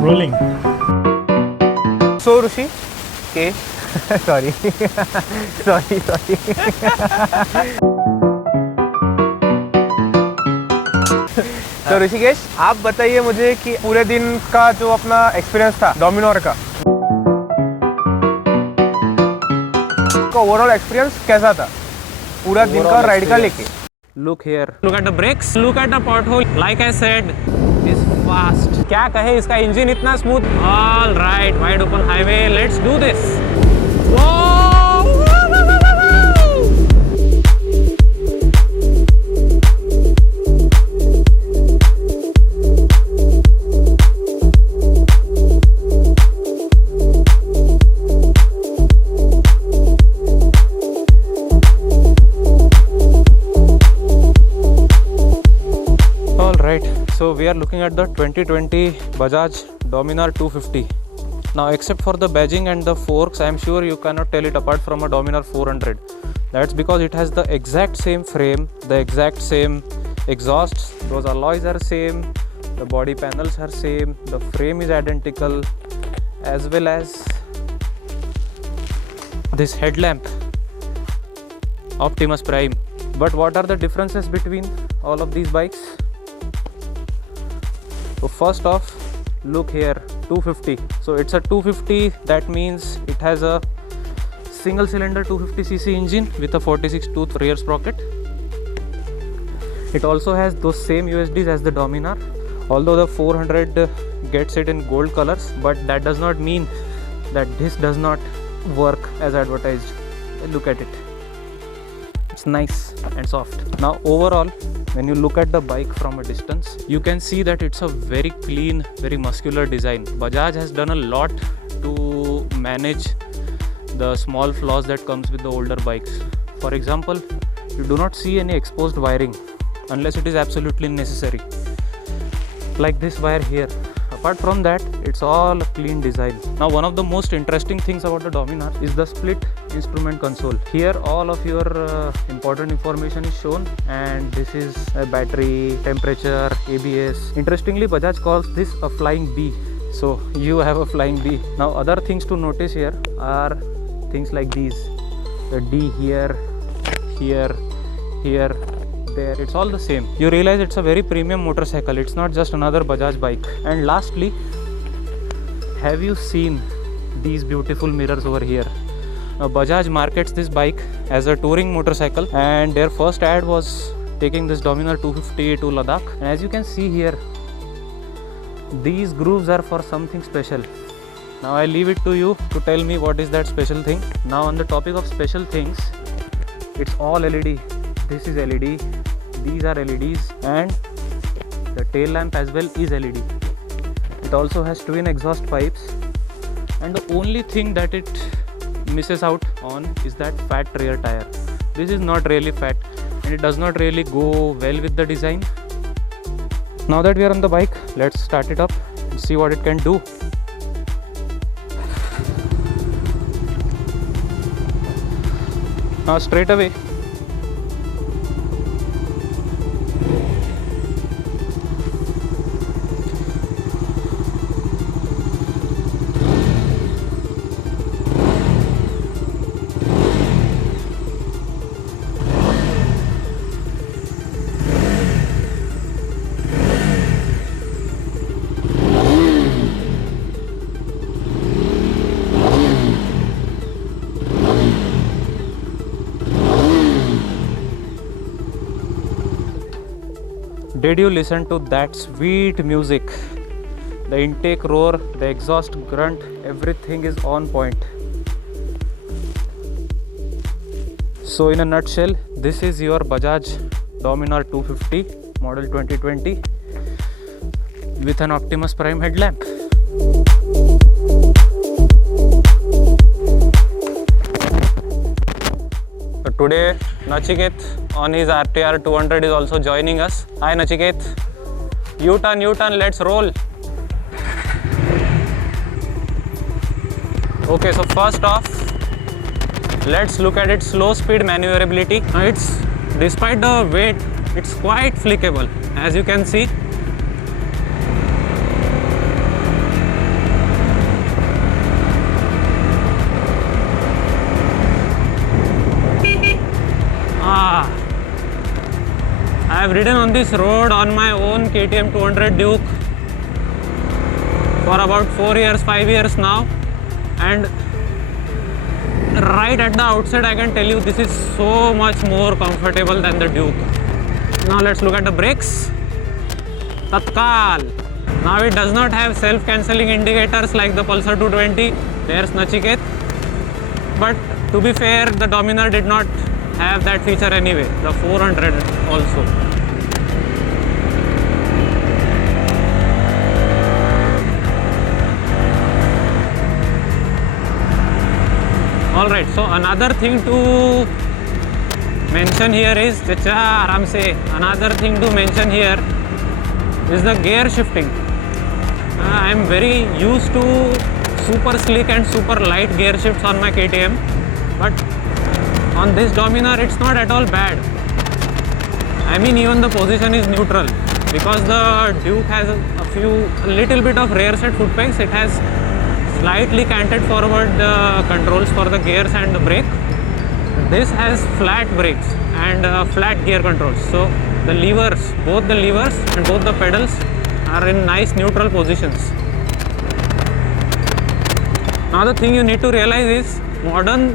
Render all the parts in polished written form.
Rolling. So Rushi, okay. sorry. sorry. तो ऋषिकेश, आप बताइए मुझे कि पूरे दिन का जो अपना एक्सपीरियंस था डोमिनोर का ओवरऑल एक्सपीरियंस कैसा था पूरा दिन का राइड का लेके? Look here. Look at the brakes. Look at the pothole. Like I said, is fast. क्या कहे, इसका इंजन इतना smooth. All right, wide open highway. Let's do this. Whoa! So we are looking at the 2020 Bajaj Dominar 250. Now except for the badging and the forks, I am sure you cannot tell it apart from a Dominar 400. That's because it has the exact same frame, the exact same exhausts, those alloys are same, the body panels are same, the frame is identical, as well as this headlamp, Optimus Prime. But what are the differences between all of these bikes? So first off, look here, 250. So it's a 250, that means it has a single cylinder 250cc engine with a 46 tooth rear sprocket. It also has those same USDs as the Dominar, although the 400 gets it in gold colors, but that does not mean that this does not work as advertised. Look at it, it's nice and soft. Now overall, when you look at the bike from a distance, you can see that it's a very clean, very muscular design. Bajaj has done a lot to manage the small flaws that comes with the older bikes. For example, you do not see any exposed wiring unless it is absolutely necessary, like this wire here. Apart from that, it's all a clean design. Now one of the most interesting things about the Dominar is the split instrument console. Here all of your important information is shown, and this is a battery, temperature, ABS. Interestingly, Bajaj calls this a flying bee. So you have a flying bee. Now other things to notice here are things like these. The D here, here, here, there, it's all the same. You realize it's a very premium motorcycle, it's not just another Bajaj bike. And lastly, have you seen these beautiful mirrors over here? Now Bajaj markets this bike as a touring motorcycle, and their first ad was taking this Dominar 250 to Ladakh. And as you can see here, these grooves are for something special. Now I leave it to you to tell me what is that special thing. Now on the topic of special things, it's all LED. This is LED, these are LEDs, and the tail lamp as well is LED. It also has twin exhaust pipes, and the only thing that it misses out on is that fat rear tire. This is not really fat, and it does not really go well with the design. Now that we are on the bike, let's start it up and see what it can do. Now straight away, did you listen to that sweet music? The intake roar, the exhaust grunt, everything is on point. So in a nutshell, this is your Bajaj Dominar 250 model 2020 with an Optimus Prime headlamp. So today Nachiket on his RTR 200 is also joining us. Hi Nachiket. U-turn, let's roll. Okay, so first off, let's look at its slow speed maneuverability. It's, despite the weight, it's quite flickable, as you can see. I have ridden on this road on my own KTM 200 Duke for about 4 years, 5 years now, and right at the outset I can tell you this is so much more comfortable than the Duke. Now let's look at the brakes. Tatkal. Now it does not have self-cancelling indicators like the Pulsar 220. There's Nachiket. But to be fair, the Dominar did not have that feature anyway. The 400 also. Alright, so another thing to mention here is another thing to mention here is the gear shifting. I am very used to super slick and super light gear shifts on my KTM, but on this Dominar it's not at all bad. I mean, even the position is neutral because the Duke has a little bit of rear set foot pegs. It has slightly canted forward controls for the gears and the brake. This has flat brakes and flat gear controls. So the levers, both the levers and both the pedals are in nice neutral positions. Now the thing you need to realize is modern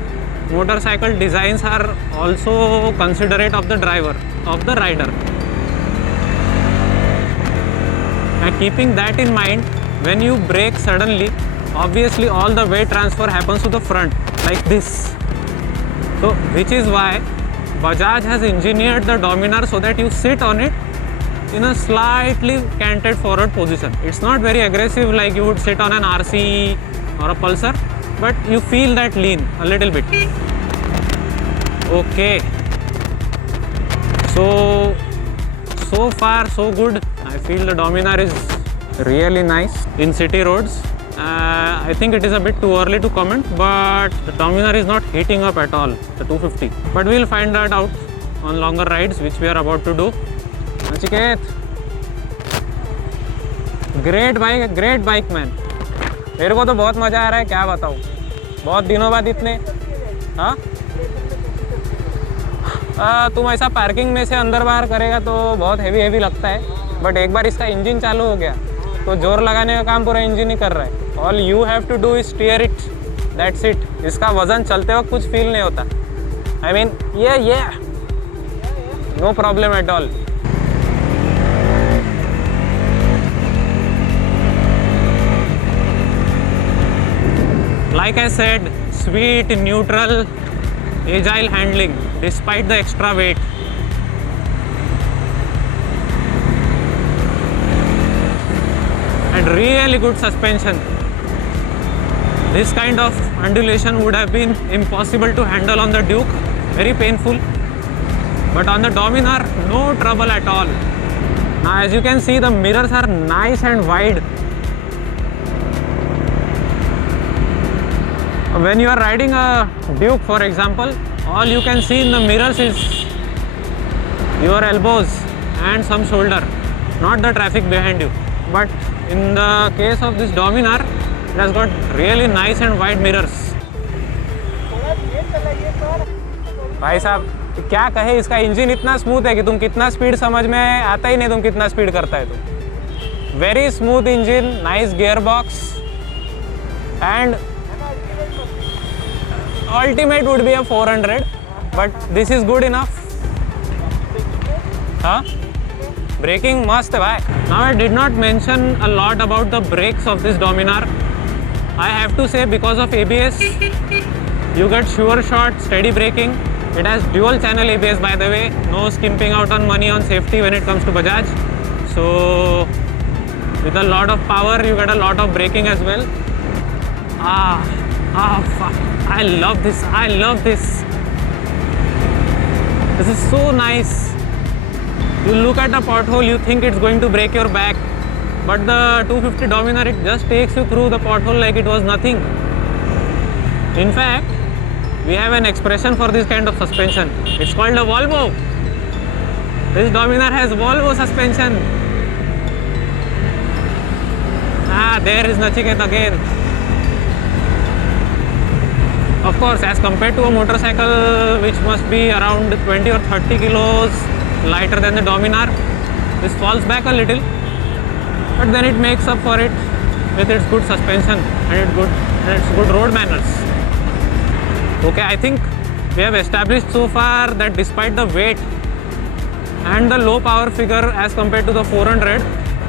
motorcycle designs are also considerate of the driver, of the rider. And keeping that in mind, when you brake suddenly, obviously all the weight transfer happens to the front like this. So which is why Bajaj has engineered the Dominar so that you sit on it in a slightly canted forward position. It's not very aggressive like you would sit on an RC or a Pulsar, but you feel that lean a little bit. Okay. So far so good. I feel the Dominar is really nice in city roads. I think it is a bit too early to comment, but the Dominar is not heating up at all, the 250. But we will find that out on longer rides, which we are about to do. Nachiket, great bike man. मेरे को तो बहुत मज़ा आ रहा है, क्या बताऊँ, बहुत दिनों बाद इतने तुम ऐसा पार्किंग में से अंदर बाहर करेगा तो बहुत हेवी लगता है, बट एक बार इसका इंजन चालू हो गया तो जोर लगाने का काम पूरा इंजन ही कर रहा है. All you have to do is steer it, that's it. इसका वजन चलते वक्त कुछ फील नहीं होता. आई मीन ये no problem at all. Like I said, sweet, neutral, agile handling despite the extra weight. And really good suspension. This kind of undulation would have been impossible to handle on the Duke, very painful. But on the Dominar, no trouble at all. Now as you can see, the mirrors are nice and wide. When you are riding a Duke, for example, all you can see in the mirrors is your elbows and some shoulder, not the traffic behind you. But in the case of this Dominar, it has got really nice and wide mirrors. भाई साहब क्या कहे, इसका engine इतना smooth है कि तुम कितना स्पीड समझ में आता ही नहीं, तुम कितना स्पीड करता है तुम. Very smooth engine, nice gear box, and ultimate would be a 400, but this is good enough. Braking mast hai bhai. Now I did not mention a lot about the brakes of this Dominar. I have to say, because of ABS, you get sure shot steady braking. It has dual channel ABS, by the way. No skimping out on money on safety when it comes to Bajaj. So with a lot of power, you get a lot of braking as well. Fuck. I love this. This is so nice. You look at the pothole, you think it's going to break your back, but the 250 Dominar, it just takes you through the pothole like it was nothing. In fact, we have an expression for this kind of suspension. It's called a Volvo. This Dominar has Volvo suspension. There is Nachiket again. Of course, as compared to a motorcycle which must be around 20 or 30 kilos lighter than the Dominar. This falls back a little, but then it makes up for it with its good suspension and its good road manners. Okay, I think we have established so far that despite the weight and the low power figure as compared to the 400,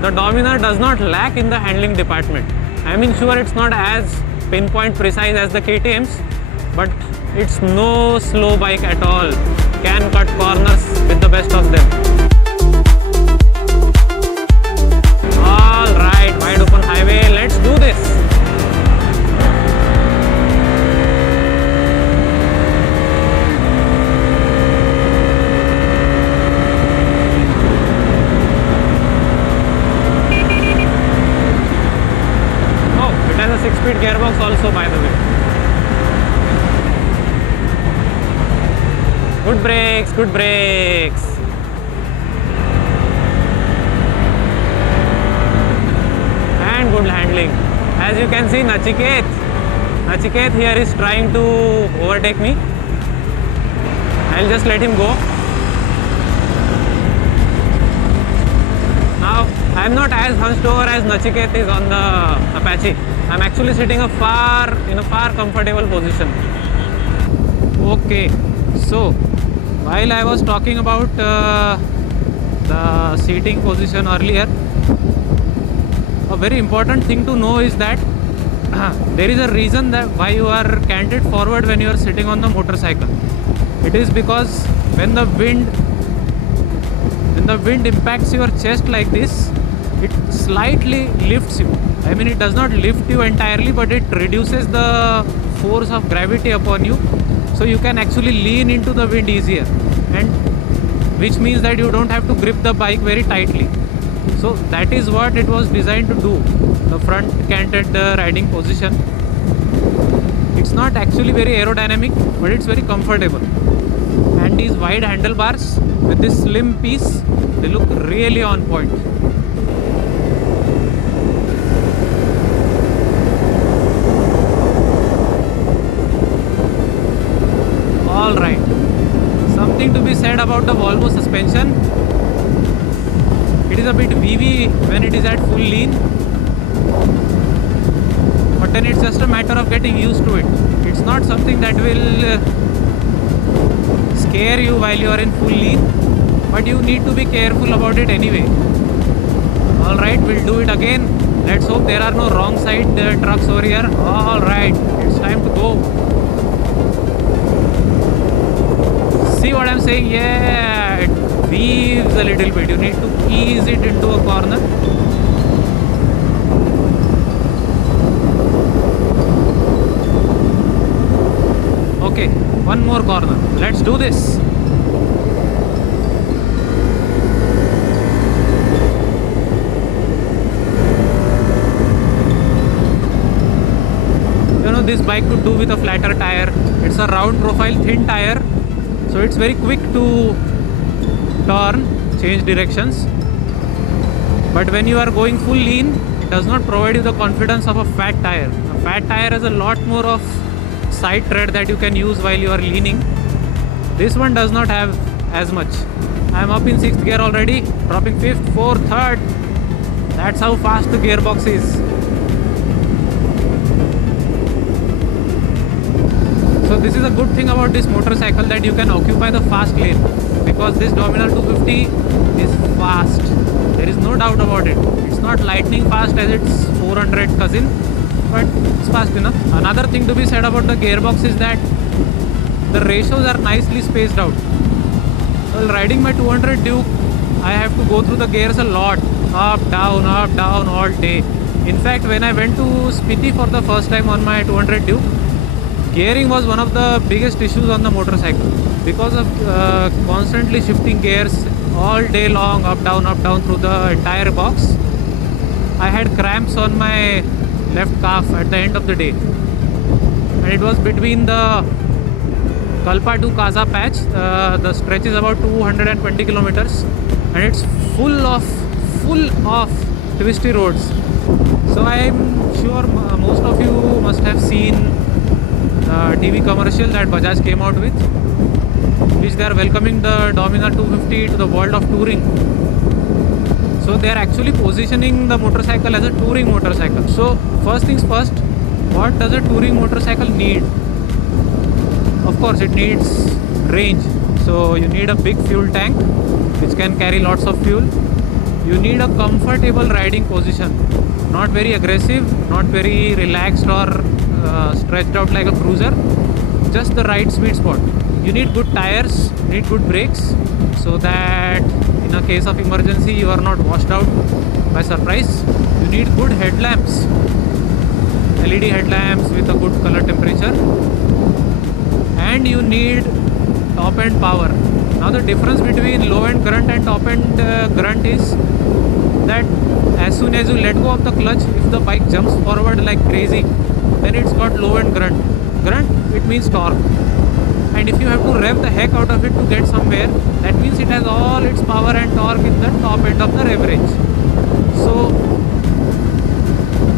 the Dominar does not lack in the handling department. I mean, sure, it's not as pinpoint precise as the KTM's, but it's no slow bike at all. Can cut corners with the best of them. All right, wide open highway, let's do this. Oh, it has a 6-speed gearbox also, by the way. Good brakes, good brakes. And good handling. As you can see, Nachiket here is trying to overtake me. I'll just let him go. Now, I'm not as hunched over as Nachiket is on the Apache. I'm actually sitting in a far comfortable position. Okay, so while I was talking about the seating position earlier, a very important thing to know is that there is a reason that why you are canted forward when you are sitting on the motorcycle. It is because when the wind impacts your chest like this, it slightly lifts you. I mean, it does not lift you entirely, but it reduces the force of gravity upon you, so you can actually lean into the wind easier, and which means that you don't have to grip the bike very tightly. So that is what it was designed to do, the front canted riding position. It's not actually very aerodynamic, but it's very comfortable. And these wide handlebars with this slim piece, they look really on point. Alright, something to be said about the Volvo suspension. It is a bit wavy when it is at full lean, but then it's just a matter of getting used to it. It's not something that will scare you while you are in full lean, but you need to be careful about it anyway. Alright, we'll do it again. Let's hope there are no wrong side trucks over here. Alright, it's time to go. See what I'm saying? Yeah, it weaves a little bit. You need to ease it into a corner. Okay, one more corner. Let's do this. You know, this bike could do with a flatter tire. It's a round profile, thin tire, so it's very quick to turn, change directions. But when you are going full lean, it does not provide you the confidence of a fat tire. A fat tire has a lot more of side tread that you can use while you are leaning. This one does not have as much. I'm up in 6th gear already, dropping 5th, 4th, 3rd. That's how fast the gearbox is. So this is a good thing about this motorcycle, that you can occupy the fast lane, because this Dominar 250 is fast. There is no doubt about it. It's not lightning fast as its 400 cousin, but it's fast enough. Another thing to be said about the gearbox is that the ratios are nicely spaced out. While riding my 200 Duke, I have to go through the gears a lot, up, down all day. In fact, when I went to Spiti for the first time on my 200 Duke, gearing was one of the biggest issues on the motorcycle, because of constantly shifting gears all day long, up down through the entire box. I had cramps on my left calf at the end of the day, and it was between the Kalpa to Kaza patch. The stretch is about 220 kilometers, and it's full of twisty roads. So I'm sure most of you must have seen the TV commercial that Bajaj came out with, which they are welcoming the Dominar 250 to the world of touring. So they are actually positioning the motorcycle as a touring motorcycle. So first things first, what does a touring motorcycle need? Of course it needs range. So you need a big fuel tank which can carry lots of fuel. You need a comfortable riding position, not very aggressive, not very relaxed or stretched out like a cruiser, just the right sweet spot. You need good tires, need good brakes, so that in a case of emergency you are not washed out by surprise. You need good headlamps, LED headlamps with a good color temperature, and you need top end power. Now the difference between low end grunt and top end grunt is that as soon as you let go of the clutch, if the bike jumps forward like crazy, then it's got low end grunt. Grunt, it means torque. And if you have to rev the heck out of it to get somewhere, that means it has all its power and torque in the top end of the rev range. So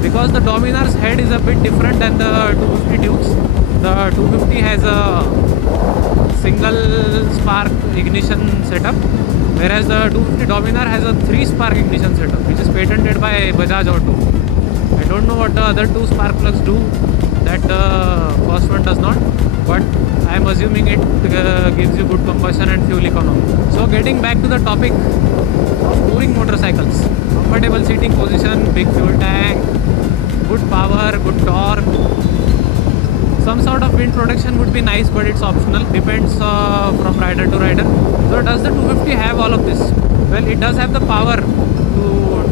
because the Dominar's head is a bit different than the 250 Dukes, the 250 has a single spark ignition setup, whereas the 250 Dominar has a 3-spark ignition setup, which is patented by Bajaj Auto. I don't know what the other 2 spark plugs do that the first one does not, but I am assuming it gives you good combustion and fuel economy. So getting back to the topic of touring motorcycles, comfortable seating position, big fuel tank, good power, good torque. Some sort of wind protection would be nice, but it's optional, depends from rider to rider. So does the 250 have all of this? Well, it does have the power to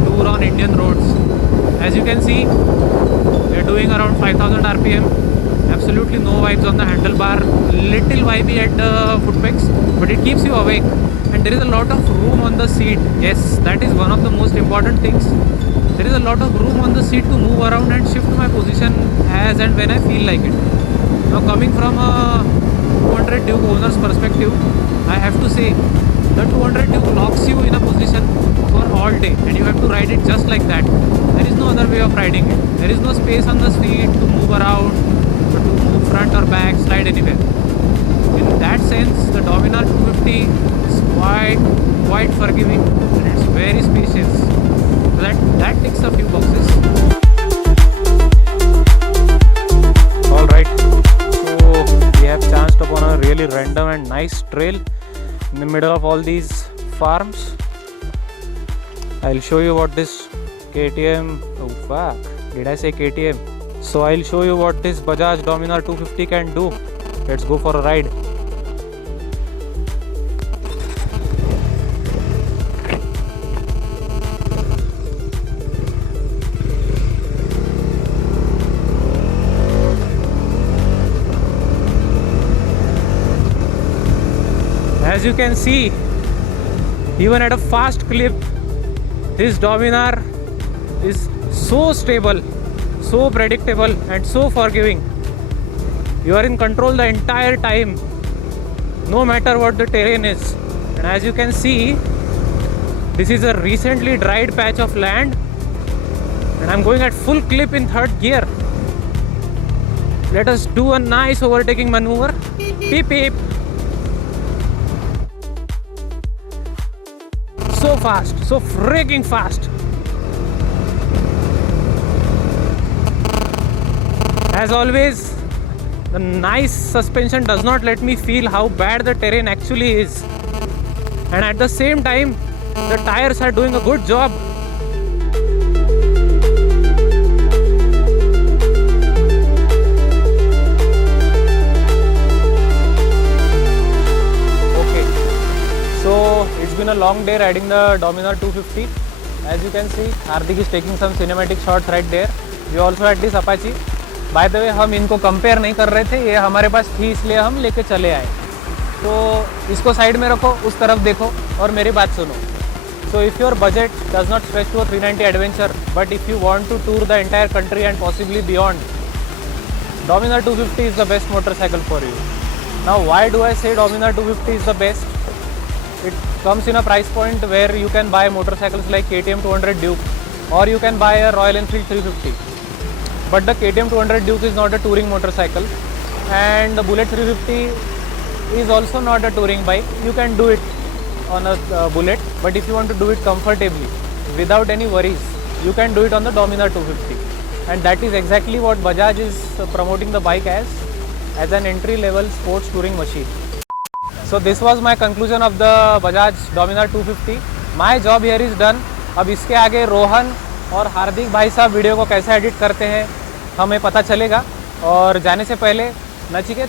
tour on Indian roads. As you can see, we are doing around 5000 RPM, absolutely no vibes on the handlebar, little vibey at the foot pegs, but it keeps you awake, and there is a lot of room on the seat. Yes, that is one of the most important things. There is a lot of room on the seat to move around and shift my position as and when I feel like it. Now coming from a 200 Duke owner's perspective, I have to say the 200 Duke locks you in a position for all day, and you have to ride it just like that. There is no other way of riding it. There is no space on the seat to move around, to move front or back, slide anywhere. In that sense, the Dominar 250 is quite forgiving, and it's very spacious. So that ticks a few boxes. Alright, so we have chanced upon a really random and nice trail in the middle of all these farms. I'll show you what this KTM, oh fuck, did I say KTM? So I'll show you what this Bajaj Dominar 250 can do. Let's go for a ride. As you can see, even at a fast clip, this Dominar is so stable, so predictable, and so forgiving. You are in control the entire time, no matter what the terrain is. And as you can see, this is a recently dried patch of land, and I'm going at full clip in 3rd gear. Let us do a nice overtaking maneuver. Beep beep. So fast, so freaking fast. As always, the nice suspension does not let me feel how bad the terrain actually is. And at the same time, the tires are doing a good job. So it's been a long day riding the Dominar 250. As you can see, Hardik is taking some cinematic shots right there. We also had this Apache. By the way, हम इनको compare नहीं कर रहे थे, ये हमारे पास थी इसलिए हम लेके चले आए. तो इसको साइड में रखो, उस तरफ देखो और मेरी बात सुनो. So if your budget does not stretch to a 390 adventure, but if you want to tour the entire country and possibly beyond, Dominar 250 is the best motorcycle for you. Now why do I say Dominar 250 is the best? It comes in a price point where you can buy motorcycles like KTM 200 Duke, or you can buy a Royal Enfield 350. But the KTM 200 Duke is not a touring motorcycle. and the Bullet 350 is also not a touring bike. You can do it on a Bullet, but if you want to do it comfortably without any worries, you can do it on the Dominar 250, and that is exactly what Bajaj is promoting the bike as an entry level sports touring machine. So this was my conclusion of the Bajaj Dominar 250. My job here is done. अब इसके आगे रोहन और हार्दिक भाई साहब video को कैसे edit करते हैं हमें पता चलेगा। और जाने से पहले नचिकेत,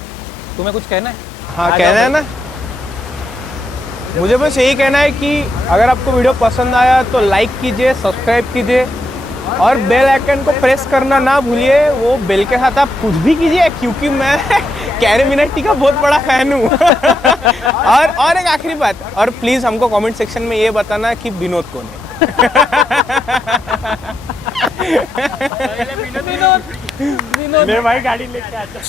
तुम्हें कुछ कहना है? हाँ, कहना है ना, मुझे बस यही कहना है कि अगर आपको वीडियो पसंद आया तो लाइक कीजिए, सब्सक्राइब कीजिए और बेल आइकन को प्रेस करना ना भूलिए। वो बेल के साथ आप कुछ भी कीजिए, क्योंकि मैं कैरी मिनाटी का बहुत बड़ा फैन हूँ। और एक आखिरी बात, और प्लीज़ हमको कमेंट सेक्शन में ये बताना कि विनोद कौन है। विनोद, मेरे भाई गाड़ी लेके आता।